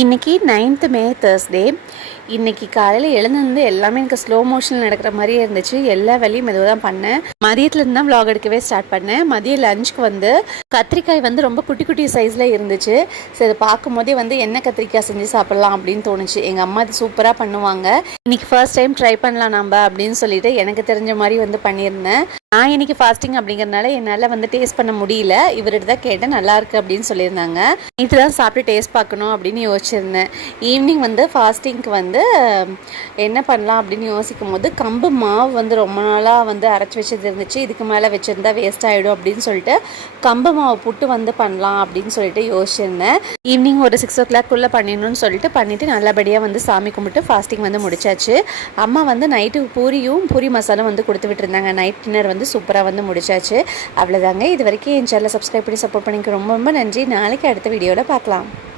இன்றைக்கி 9th மே Thursday. இன்றைக்கி காலையில் எழுந்திருந்து எல்லாமே எனக்கு ஸ்லோ மோஷனில் நடக்கிற மாதிரியே இருந்துச்சு. எல்லா வேலையும் மெதுவாக தான் பண்ணேன். மதியத்துலேருந்து தான் vlog எடுக்கவே ஸ்டார்ட் பண்ணேன். மதியம் லஞ்சுக்கு கத்திரிக்காய் ரொம்ப குட்டி குட்டி சைஸில் இருந்துச்சு. சரி அதை பார்க்கும் போதே என்ன கத்திரிக்காய் செஞ்சு சாப்பிட்லாம் அப்படின்னு தோணுச்சு. எங்கள் அம்மா அது சூப்பராக பண்ணுவாங்க. இன்றைக்கி ஃபர்ஸ்ட் டைம் ட்ரை பண்ணலாம் நம்ம அப்படின்னு சொல்லிட்டு எனக்கு தெரிஞ்ச மாதிரி பண்ணியிருந்தேன். நான் இன்றைக்கி ஃபாஸ்டிங் அப்படிங்கிறதுனால என்னால் டேஸ்ட் பண்ண முடியல. இவர்கிட்ட தான் கேட்டேன், நல்லா இருக்குது அப்படின்னு சொல்லியிருந்தாங்க. நைட்டு தான் சாப்பிட்டு டேஸ்ட் பார்க்கணும் அப்படின்னு யோசிச்சிருந்தேன். ஈவினிங் ஃபாஸ்டிங்க்கு என்ன பண்ணலாம் அப்படின்னு யோசிக்கும் போது கம்பு மாவு ரொம்ப நாளாக அரைச்சி வச்சது இருந்துச்சு. இதுக்கு மேலே வச்சுருந்தா வேஸ்ட் ஆகிடும் அப்படின்னு சொல்லிட்டு கம்பு மாவு புட்டு பண்ணலாம் அப்படின்னு சொல்லிட்டு யோசிச்சிருந்தேன். ஈவினிங் ஒரு 6 o'clock பண்ணிடணும்னு சொல்லிட்டு பண்ணிவிட்டு நல்லபடியாக சாமி கும்பிட்டு ஃபாஸ்டிங் முடிச்சாச்சு. அம்மா நைட்டு பூரி மசாலா கொடுத்து விட்டுருந்தாங்க. நைட் டின்னர் சூப்பராக முடிச்சாச்சு. அவ்வளோதாங்க. இது வரைக்கும் என் சேனலை சப்ஸ்கிரைப் பண்ணி சப்போர்ட் பண்ணிக்க ரொம்ப ரொம்ப நன்றி. நாளைக்கு அடுத்த வீடியோவில் பார்க்கலாம்.